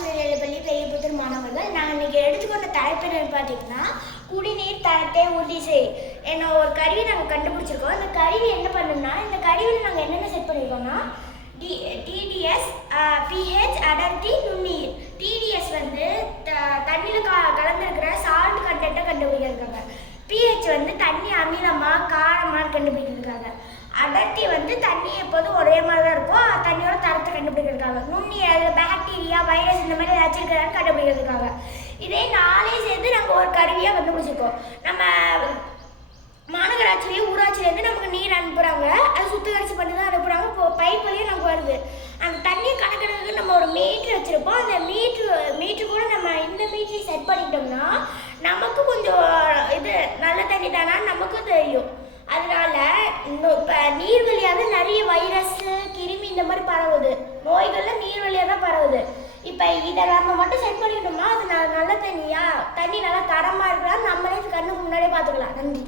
அரசு மேல்நிலைப்பள்ளி பெரியபுத்தூர் மாணவர்கள். நாங்கள் இன்றைக்கி எடுத்துக்கொண்ட தலைப்பினர் பார்த்திங்கன்னா, குடிநீர் தரத்தை உறுதி செய் என்ன ஒரு கருவி நாங்கள் கண்டுபிடிச்சிருக்கோம். இந்த கருவி என்ன பண்ணணும்னா, இந்த கருவியில் நாங்கள் என்னென்ன செட் பண்ணியிருக்கோம்னா, டிடிஎஸ், பிஹெச், அடர்த்தி, நுண்ணுயிர். டிடிஎஸ் வந்து தண்ணியில் கலந்துருக்கிற சால்ட் கண்டென்ட்டை கண்டுபிடிக்கிறதுக்காக, பிஹெச் வந்து தண்ணி அமிலமாக காரமாக கண்டுபிடிக்கிறதுக்காக, அடர்த்தி வந்து தண்ணி எப்போதும் ஒரே மாதிரி தான் இருக்கும், தண்ணியோட தரத்தை கண்டுபிடிக்கிறதுக்காக, நுண்ணுயிர் பாக்டீரியா வைரஸ் இந்த மாதிரி ஏதாச்சும் இருக்கிறான்னு கண்டுபிடிக்கிறதுக்காக. இதே நாளே சேர்ந்து நம்ம ஒரு கருவியாக கண்டுபிடிச்சிருக்கோம். நம்ம மாநகராட்சியிலேயும் ஊராட்சியிலேருந்து நமக்கு நீர் அனுப்புகிறாங்க, அது சுத்திகரிச்சு பண்ணி தான் அனுப்புகிறாங்க. இப்போ பைப் வழியும் நமக்கு வருது. அந்த தண்ணியை கணக்கிறதுக்கு நம்ம ஒரு மீட்ரு வச்சுருப்போம். அந்த மீட்ரு கூட நம்ம இந்த மீட்டரை செட் பண்ணிட்டோம்னா நமக்கு கொஞ்சம் இது நல்ல தண்ணி தானா நமக்கும் தெரியும். அதனால இப்போ நீர் வழியாக நிறைய வைரஸ் கிருமி இந்த மாதிரி பரவுது, நோய்கள்லாம் நீர் வழியாக தான் பரவுது. இப்போ இதை நம்ம மட்டும் செட் பண்ணிக்கிட்டோம்னா அது நல்ல தண்ணி நல்லா தரமாக இருக்கலாம், நம்மளே கண்ணுக்கு முன்னாடியே பார்த்துக்கலாம். நன்றி.